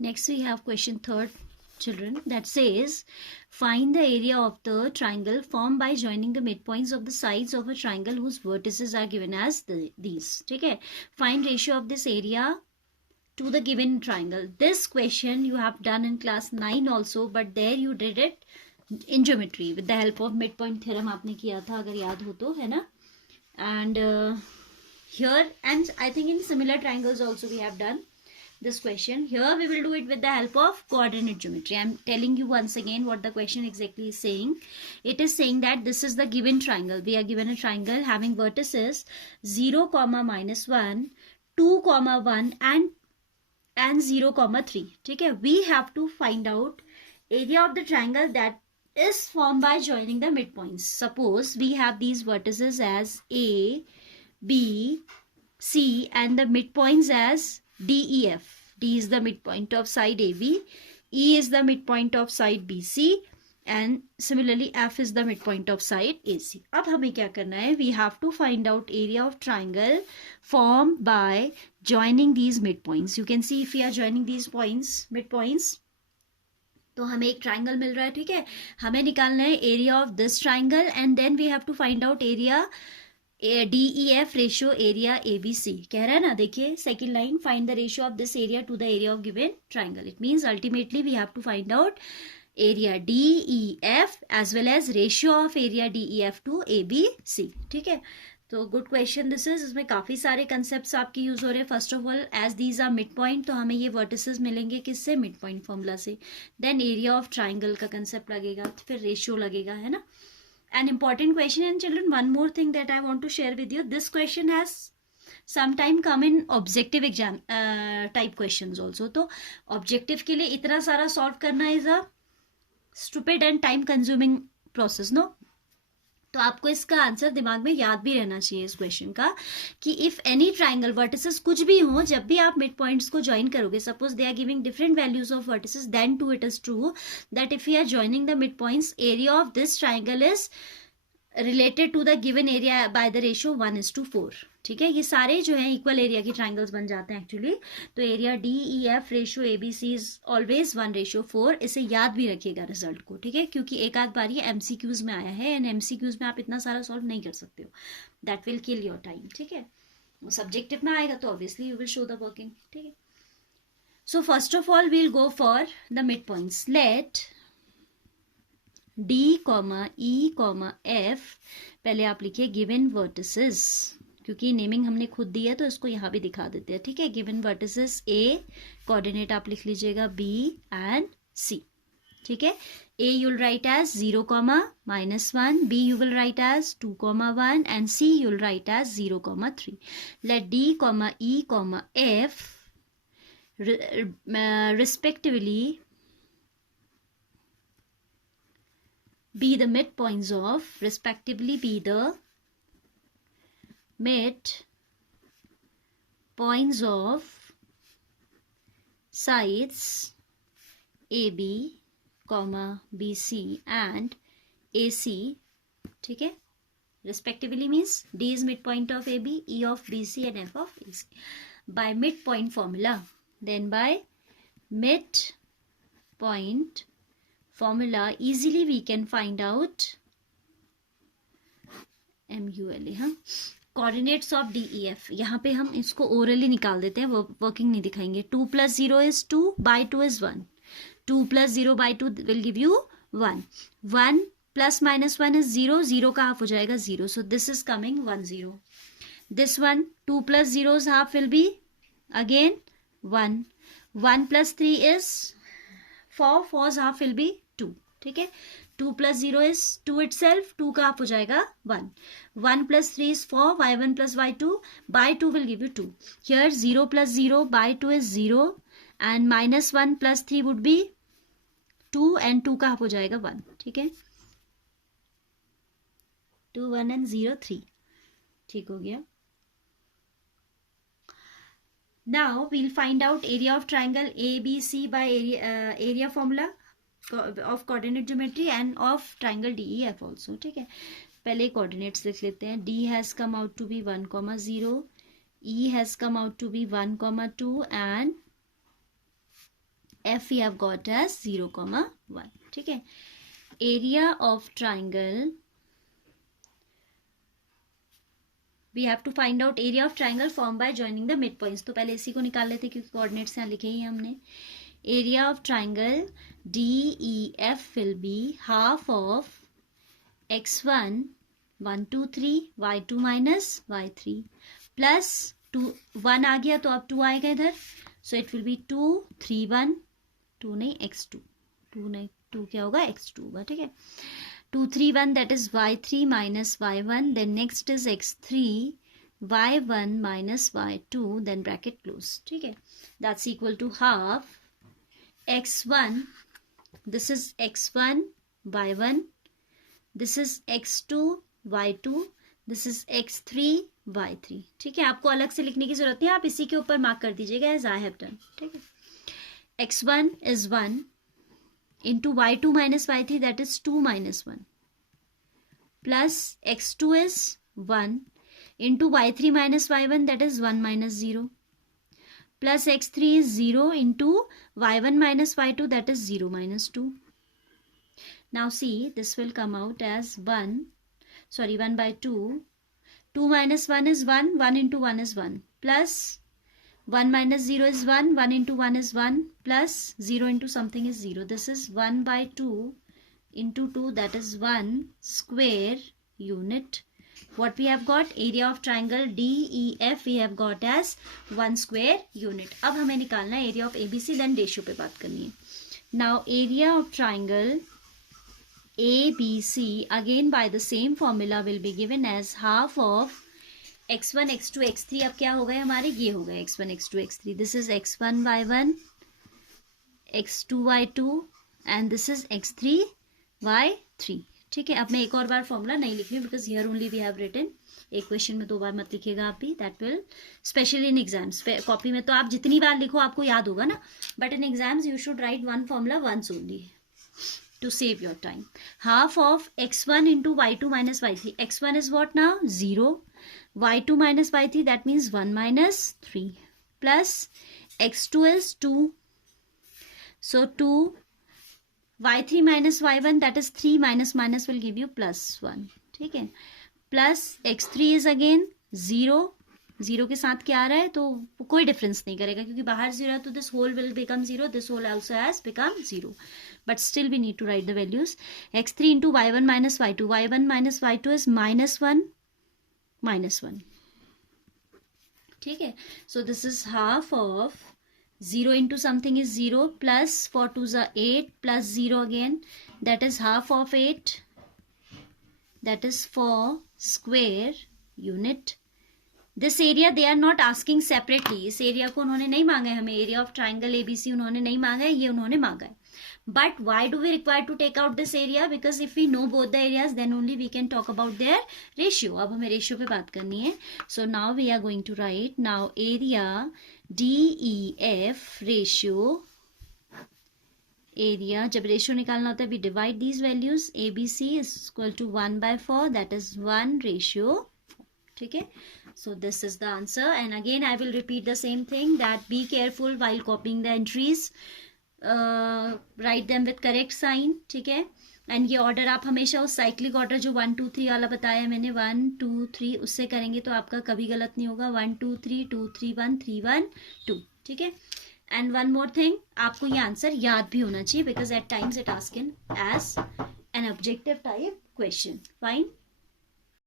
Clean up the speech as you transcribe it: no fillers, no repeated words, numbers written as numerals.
Next we have question third, children, that says find the area of the triangle formed by joining the midpoints of the sides of a triangle whose vertices are given as these. ठीक है, find ratio of this area to the given triangle. This question you have done in class 9 also, but there you did it in geometry with the help of midpoint theorem आपने किया था, अगर याद हो तो, है ना. And here, and I think in similar triangles also we have done this question. Here we will do it with the help of coordinate geometry. I am telling you once again what the question exactly is saying. It is saying that this is the given triangle. We are given a triangle having vertices 0, -1, 2, 1 and 0, 3. Okay, we have to find out area of the triangle that is formed by joining the midpoints. Suppose we have these vertices as A, B, C and the midpoints as D, E, F. D is the midpoint of side AB, E is the midpoint of side BC and similarly F is the midpoint of side AC. अब हमें क्या करना है? We have to find out area of triangle formed by joining these midpoints. You can see if we are joining these points, midpoints, तो हमें एक triangle मिल रहा है. ठीक है, हमें निकालना है area of this triangle and then we have to find out area DEF ratio area ABC. कह रहा है ना, देखिए second line, find the ratio of this area to the area of given triangle. It means ultimately we have to find out area DEF as well as ratio of area DEF to ABC. ठीक है, तो good question this is. इसमें काफ़ी सारे concept आपके use हो रहे हैं. First of all, as these are mid point, तो हमें ये वर्टिसेस मिलेंगे किससे? मिड पॉइंट फॉर्मूला से. देन एरिया ऑफ ट्राइंगल का कंसेप्ट लगेगा, फिर रेशियो लगेगा, है ना. An important question, and children, one more thing that I want to share with you. This question has sometime come in objective exam type questions also. तो objective के लिए इतना सारा solve करना is a stupid and time consuming process, no? तो आपको इसका answer दिमाग में याद भी रहना चाहिए इस क्वेश्चन का, कि इफ एनी ट्राइंगल वर्टिसेस कुछ भी हो, जब भी आप मिड पॉइंट्स को ज्वाइन करोगे, suppose they are giving different values of vertices, then to it is true that if you are joining the mid points, area of this triangle is related to the given area by the ratio 1:4. ठीक है, ये सारे जो है equal area के triangles बन जाते हैं एक्चुअली. तो area DEF ratio ABC is always 1:4. इसे याद भी रखिएगा रिजल्ट को. ठीक है, क्योंकि एक आध बार ये MCQs में आया है एंड MCQs में आप इतना सारा सॉल्व नहीं कर सकते हो. That will kill your time. ठीक है, सब्जेक्टिव में आएगा तो obviously you will show the working. ठीक है, so first of all we'll go for the mid points. Let D, E, F, पहले आप लिखिए गिवन वर्टिसेस, क्योंकि नेमिंग हमने खुद दी है तो इसको यहाँ भी दिखा देते हैं. ठीक है, गिवन वर्टिसेस A, कोऑर्डिनेट आप लिख लीजिएगा B एंड C. ठीक है, A you will write as 0, -1, B you will write as 2, 1 and C you will write as 0, 3. Let D, E, F respectively be the midpoints of, respectively be the midpoints of sides AB, BC and AC. ठीक है, respectively means D is midpoint of AB, E of BC and F of AC by midpoint formula. Then by midpoint formula easily we can find out MULA, हाँ, coordinates of DEF. यहाँ पे हम इसको orally निकाल देते हैं, working नहीं दिखाएंगे. 2 + 0 is 2, by 2 is 1. 2 + 0 by 2 will give you 1. 1 + -1 is 0. 0 का हाफ हो जाएगा 0. So this is coming 1, 0. This one, 2 + 0's half will be again 1. 1 + 3 is 4. 4's half will be 2. ठीक है, 2 + 0 is 2 itself. 2 का हाफ हो जाएगा 1. 1 + 3 is 4. y1 + y2 by 2 will give you 2. Here 0 + 0 by 2 is 0 and -1 + 3 would be 2 and 2 का half हो जाएगा 1. ठीक है, 2, 1 and 0, 3. ठीक हो गया. Now we'll find out area of triangle ABC by area formula of coordinate geometry and of triangle DEF also. ठीक है, पहले coordinates लिख लेते हैं. D has come out to be 1, 0. E has come out to be 1, 2 and F we have got as 0, 1. ठीक है. Area of triangle, we have to find out area of triangle formed by joining the midpoints. तो पहले इसी को निकाल लेते क्योंकि coordinates यहाँ लिखे ही हमने. Area of triangle DEF will be half of x1 1 2 3 y2 minus y3 plus 2 1 आ गया तो अब 2 आएगा इधर. सो इट विल बी 2 3 1 2 नहीं x2 2 नहीं 2 क्या होगा x2 होगा. ठीक है. 2 3 1 that is y3 minus y1. Then next is x3 y1 minus y2. Then bracket close. ठीक है. That's equal to half x1. This is x1 y1. This is x2 y2. This is x3 y3. ठीक है. आपको अलग से लिखने की जरूरत नहीं है, आप इसी के ऊपर मार्क कर दीजिएगा as I have done. ठीक है. x1 is 1 into y2 minus y3, that is 2 minus 1, plus x2 is 1 into y3 minus y1, that is 1 minus 0, plus x3 is 0 into y1 minus y2, that is 0 minus 2. Now see, this will come out as 1 by 2. 2 minus 1 is 1, 1 into 1 is 1, plus 1 minus 0 is 1, 1 into 1 is 1, plus 0 into something is 0. This is 1 by 2 into 2, that is 1 square unit. What we have got? Area of triangle DEF we have got as 1 square unit. अब हमें निकालना है area of ABC, then ratio पे बात करनी है. Now area of triangle ABC again by the same formula will be given as half of x1 x2 x3. अब क्या हो गए हमारे, ये हो गए x1 x2 x3. This is x1 y1, x2 y2 and this is x3 y3. ठीक है. अब मैं एक और बार फॉर्मूला नहीं लिख रही हूँ because here only we have written. एक क्वेश्चन में 2 बार मत लिखिएगा आप भी, that will specially in exams. Copy में तो आप जितनी बार लिखो आपको याद होगा ना, but in exams you should write one formula once only to save your time. Half of x1 into y2 minus y3. x1 is what now? 0. y2 minus y3, that means 1 minus 3. Plus x2 is 2. So 2. y3 minus y1, that is 3 minus minus will give you plus 1. ठीक है. Plus x3 is again 0. 0 के साथ क्या आ रहा है तो कोई difference नहीं करेगा क्योंकि बाहर 0 है तो this whole will become 0. This whole also has become 0. But still we need to write the values. x3 into y1 minus y2. y1 minus y2 is minus 1 minus 1. ठीक है. So this is half of 0 into something is 0 plus 4 2s are 8 plus 0 again. That is half of 8. That is 4 square unit. This area they are not asking separately. इस area को उन्होंने नहीं मांगा है हमें. Area of triangle ABC उन्होंने नहीं मांगा है, ये उन्होंने मांगा है. But why do we require to take out this area? Because if we know both the areas then only we can talk about their ratio. अब हमें रेशियो पे बात करनी है. So now we are going to write now area DEF ratio. Area जब ratio निकालना होता है we divide these values. ABC is equal to 1 by 4, that is 1 ratio. ठीक है. So this is the answer, and again I will repeat the same thing, that be careful while copying the entries. Write them with correct sign. ठीक है. And ये order आप हमेशा उस cyclic order जो 1 2 3 वाला बताया मैंने 1 2 3 उससे करेंगे तो आपका कभी गलत नहीं होगा. 1 2 3 2 3 1 3 1 2. ठीक है. एंड वन मोर थिंग, आपको ये आंसर याद भी होना चाहिए because at times it ask in as an objective type question. Fine.